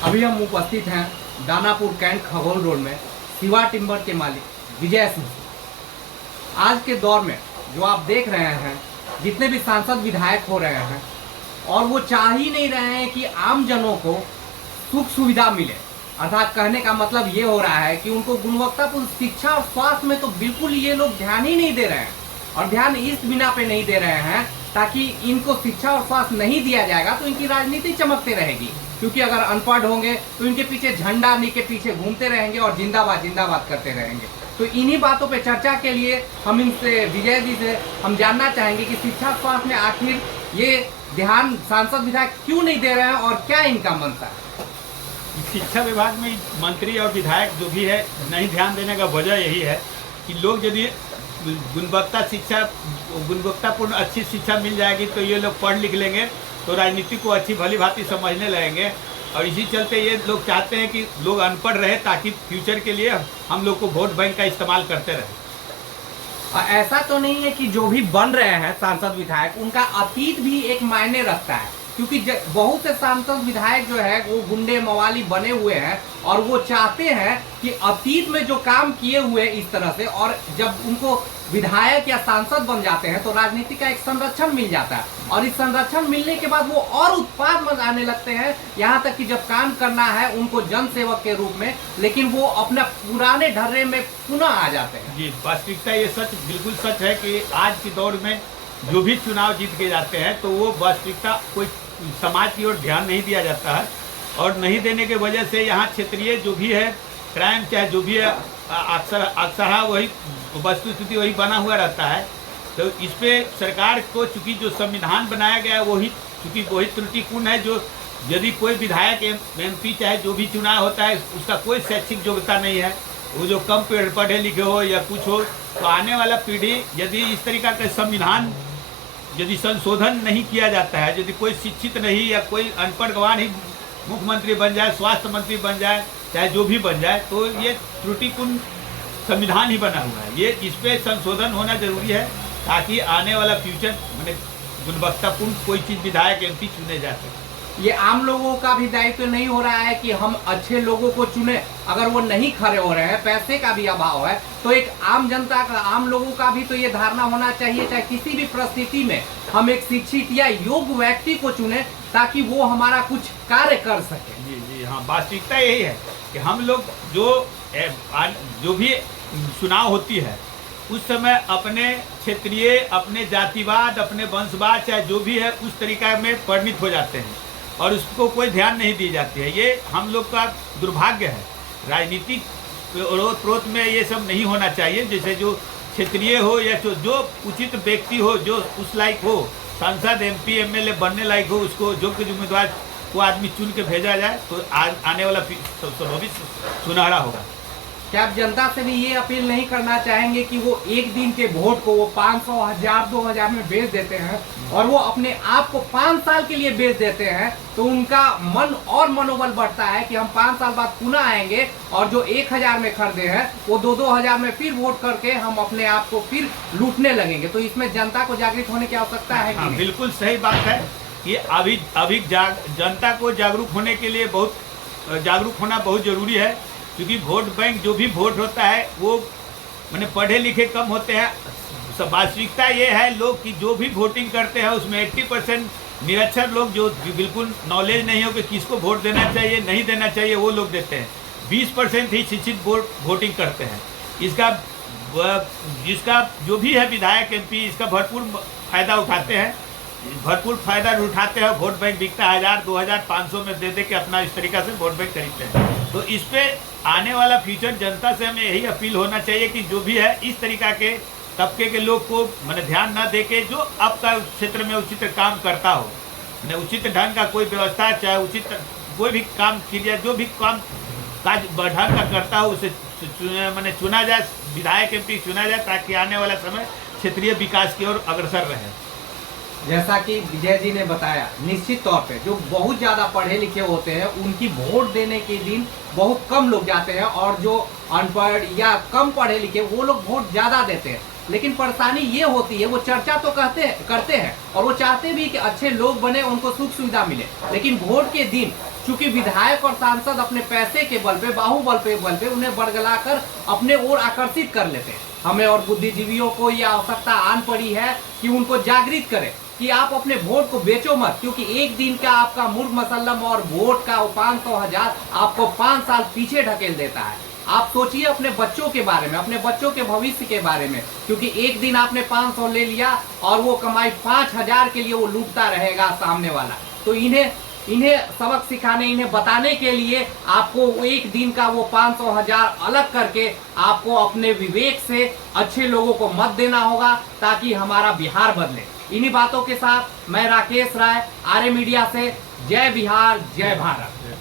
अभी हम उपस्थित हैं दानापुर कैंट खगोल रोड में शिवा टिम्बर के मालिक विजय सिंह। आज के दौर में जो आप देख रहे हैं, जितने भी सांसद विधायक हो रहे हैं और वो चाह ही नहीं रहे हैं कि आम जनों को सुख सुविधा मिले। अर्थात कहने का मतलब ये हो रहा है कि उनको गुणवत्तापूर्ण शिक्षा और स्वास्थ्य में तो बिल्कुल ये लोग ध्यान ही नहीं दे रहे हैं। और ध्यान इस बिना पे नहीं दे रहे हैं ताकि इनको शिक्षा और स्वास्थ्य नहीं दिया जाएगा तो इनकी राजनीति चमकते रहेगी, क्योंकि अगर अनपढ़ होंगे तो इनके पीछे झंडा के पीछे घूमते रहेंगे और जिंदाबाद जिंदाबाद करते रहेंगे। तो इन्हीं बातों पे चर्चा के लिए हम इनसे विजय जी से हम जानना चाहेंगे कि शिक्षा स्वास्थ्य में आखिर ये ध्यान सांसद विधायक क्यों नहीं दे रहे हैं और क्या इनका मनसा है। शिक्षा विभाग में मंत्री और विधायक जो भी है नहीं ध्यान देने का वजह यही है कि लोग यदि गुणवत्तापूर्ण अच्छी शिक्षा मिल जाएगी तो ये लोग पढ़ लिख लेंगे तो राजनीति को अच्छी भली भांति समझने लगेंगे। और इसी चलते ये लोग चाहते हैं कि लोग अनपढ़ रहे ताकि फ्यूचर के लिए हम लोग को वोट बैंक का इस्तेमाल करते रहे। ऐसा तो नहीं है कि जो भी बन रहे हैं सांसद विधायक उनका अतीत भी एक मायने रखता है, क्योंकि बहुत से सांसद विधायक जो है वो गुंडे मवाली बने हुए हैं और वो चाहते हैं कि अतीत में जो काम किए हुए इस तरह से, और जब उनको विधायक या सांसद बन जाते हैं तो राजनीति का एक संरक्षण मिल जाता है और इस संरक्षण मिलने के बाद वो और उत्पाद में आने लगते हैं। यहाँ तक कि जब काम करना है उनको जन सेवक के रूप में, लेकिन वो अपना पुराने ढर्रे में पुनः आ जाते हैं। जी, वास्तविकता ये सच बिल्कुल सच है कि आज के दौर में जो भी चुनाव जीत के जाते हैं तो वो वास्तविकता कोई समाज की ओर ध्यान नहीं दिया जाता है और नहीं देने के वजह से यहाँ क्षेत्रीय जो भी है क्राइम चाहे जो भी है अक्सर वही वस्तुस्थिति वही बना हुआ रहता है। तो इस पे सरकार को चूंकि जो संविधान बनाया गया है वही त्रुटिपूर्ण है। जो यदि कोई विधायक MP चाहे जो भी चुनाव होता है उसका कोई शैक्षिक योग्यता नहीं है, वो जो कम पढ़े लिखे हो या कुछ हो, तो आने वाला पीढ़ी यदि इस तरीका का संविधान यदि संशोधन नहीं किया जाता है, यदि कोई शिक्षित नहीं या कोई अनपढ़ गवान ही मुख्यमंत्री बन जाए, स्वास्थ्य मंत्री बन जाए, चाहे जो भी बन जाए, तो ये त्रुटिपूर्ण संविधान ही बना हुआ है। ये इस पे संशोधन होना जरूरी है ताकि आने वाला फ्यूचर मैंने गुणवत्तापूर्ण कोई चीज़ विधायक MP चुने जा सके। ये आम लोगों का भी दायित्व नहीं हो रहा है कि हम अच्छे लोगों को चुने। अगर वो नहीं खड़े हो रहे हैं, पैसे का भी अभाव है, तो एक आम जनता का, आम लोगों का भी तो ये धारणा होना चाहिए, चाहे किसी भी परिस्थिति में हम एक शिक्षित या योग्य व्यक्ति को चुने ताकि वो हमारा कुछ कार्य कर सके। जी हाँ, वास्तविकता यही है कि हम लोग जो भी चुनाव होती है उस समय अपने क्षेत्रीय, अपने जातिवाद, अपने वंशवाद चाहे जो भी है उस तरीका में परिणित हो जाते हैं और उसको कोई ध्यान नहीं दी जाती है। ये हम लोग का दुर्भाग्य है। राजनीतिक ओत-प्रोत में ये सब नहीं होना चाहिए। जैसे जो क्षेत्रीय हो या जो उचित व्यक्ति हो, जो उस लायक हो, सांसद MP MLA बनने लायक हो, उसको योग्य उम्मीदवार को आदमी चुन के भेजा जाए तो आने वाला भविष्य सुनहरा होगा। क्या आप जनता से भी ये अपील नहीं करना चाहेंगे कि वो एक दिन के वोट को वो 500, 1000, 2000 में बेच देते हैं और वो अपने आप को 5 साल के लिए बेच देते हैं, तो उनका मन और मनोबल बढ़ता है कि हम 5 साल बाद पुनः आएंगे और जो 1000 में खरीदे हैं वो 2-2000 में फिर वोट करके हम अपने आप को फिर लूटने लगेंगे। तो इसमें जनता को जागृत होने की आवश्यकता है कि नहीं? बिल्कुल सही बात है कि अभी जनता को जागरूक होने के लिए जागरूक होना बहुत जरूरी है, क्योंकि वोट बैंक जो भी वोट होता है वो मैंने पढ़े लिखे कम होते हैं। वास्तविकता ये है लोग कि जो भी वोटिंग करते हैं उसमें 80% निरक्षर लोग जो बिल्कुल नॉलेज नहीं हो कि किसको वोट देना चाहिए नहीं देना चाहिए वो लोग देते हैं। 20% ही शिक्षित वोटिंग करते हैं। जिसका जो भी है विधायक MP इसका भरपूर फायदा उठाते हैं, उठाते हैं। वोट बैंक बिकता है 1000, 2000, 500 में दे के अपना इस तरीका से वोट बैंक खरीदते हैं। तो इस पे आने वाला फ्यूचर जनता से हमें यही अपील होना चाहिए कि जो भी है इस तरीका के तबके के लोग को मैंने ध्यान न दे के जो आपका क्षेत्र में उचित काम करता हो, मैंने उचित ढंग का कोई व्यवस्था चाहे उचित कोई भी काम कीजिए, जो भी काम काज ढंग का करता हो उसे मैंने चुना जाए, विधायक MP चुना जाए ताकि आने वाला समय क्षेत्रीय विकास की ओर अग्रसर रहे। जैसा कि विजय जी ने बताया, निश्चित तौर पे जो बहुत ज़्यादा पढ़े लिखे होते हैं उनकी वोट देने के दिन बहुत कम लोग जाते हैं और जो अनपढ़ या कम पढ़े लिखे वो लोग वोट ज़्यादा देते हैं। लेकिन परेशानी ये होती है, वो चर्चा तो करते हैं और वो चाहते भी कि अच्छे लोग बने, उनको सुख सुविधा मिले, लेकिन वोट के दिन चूंकि विधायक और सांसद अपने पैसे के बल पे, बाहुबल पे उन्हें बरगलाकर अपने ओर आकर्षित कर लेते हैं। हमें और बुद्धिजीवियों को यह आवश्यकता आन पड़ी है कि उनको जागृत करें कि आप अपने वोट को बेचो मत, क्योंकि एक दिन का आपका मुर्ग मसल्लम और वोट का 500,000 आपको 5 साल पीछे ढकेल देता है। आप सोचिए अपने बच्चों के बारे में, अपने बच्चों के भविष्य के बारे में, क्योंकि एक दिन आपने 500 ले लिया और वो कमाई 5,000 के लिए वो लूटता रहेगा सामने वाला। तो इन्हें सबक सिखाने, इन्हें बताने के लिए आपको एक दिन का वो 500,000 अलग करके आपको अपने विवेक से अच्छे लोगों को मत देना होगा, ताकि हमारा बिहार बदले। इन्हीं बातों के साथ मैं राकेश राय, आर्य मीडिया से, जय बिहार, जय भारत।